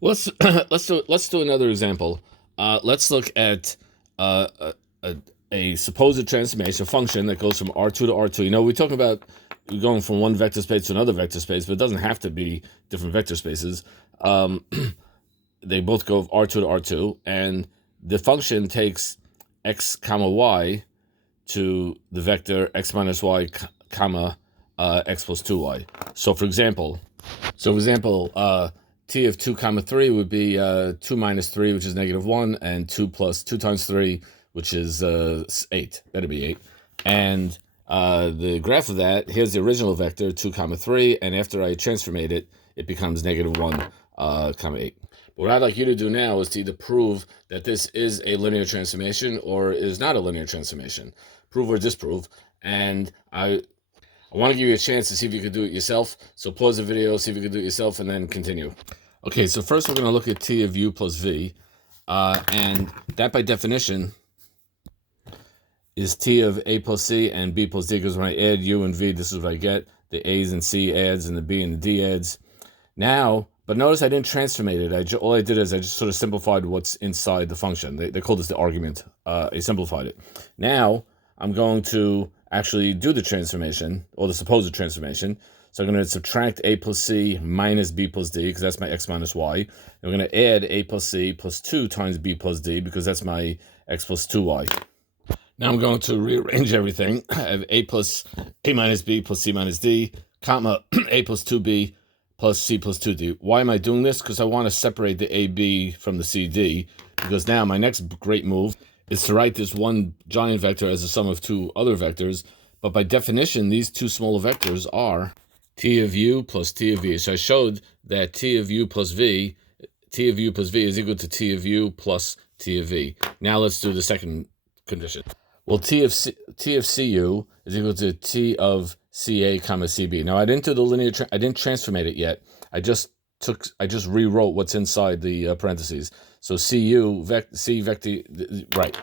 Let's let's do another example. Let's look at a supposed transformation function that goes from R2 to R2. We're talking about going from one vector space to another vector space, but it doesn't have to be different vector spaces. They both go R2 to R2, and the function takes x comma y to the vector x minus y comma x plus 2y. So for example, t of 2 comma 3 would be 2 minus 3, which is negative 1, and 2 plus 2 times 3, which is 8. Better be 8. And the graph of that, here's the original vector, 2 comma 3, and after I transformate it, it becomes negative 1 comma 8. But what I'd like you to do now is to either prove that this is a linear transformation or is not a linear transformation. Prove or disprove. And I want to give you a chance to see if you could do it yourself. So pause the video, see if you can do it yourself, and then continue. Okay, so first we're going to look at t of u plus v. And that by definition is t of a plus c and b plus d, because when I add u and v, this is what I get. The a's and c adds and the b and the d adds. Now, but notice I didn't transformate it. All I did is I just sort of simplified what's inside the function. They call this the argument. I simplified it. Now, I'm going to actually do the transformation, or the supposed transformation. So I'm going to subtract a plus c minus b plus d, because that's my x minus y. And we're going to add a plus c plus 2 times b plus d, because that's my x plus 2y. Now I'm going to rearrange everything. I have a minus b plus c minus d, comma, a plus 2b plus c plus 2d. Why am I doing this? Because I want to separate the ab from the cd, because now my next great move is to write this one giant vector as a sum of two other vectors. But by definition, these two smaller vectors are t of u plus t of v. So I showed that t of u plus v is equal to t of u plus t of v. Now let's do the second condition. Well, t of cu is equal to t of ca comma cb. Now I didn't do the linear. I didn't transformate it yet. I just rewrote what's inside the parentheses. So cu c vector right.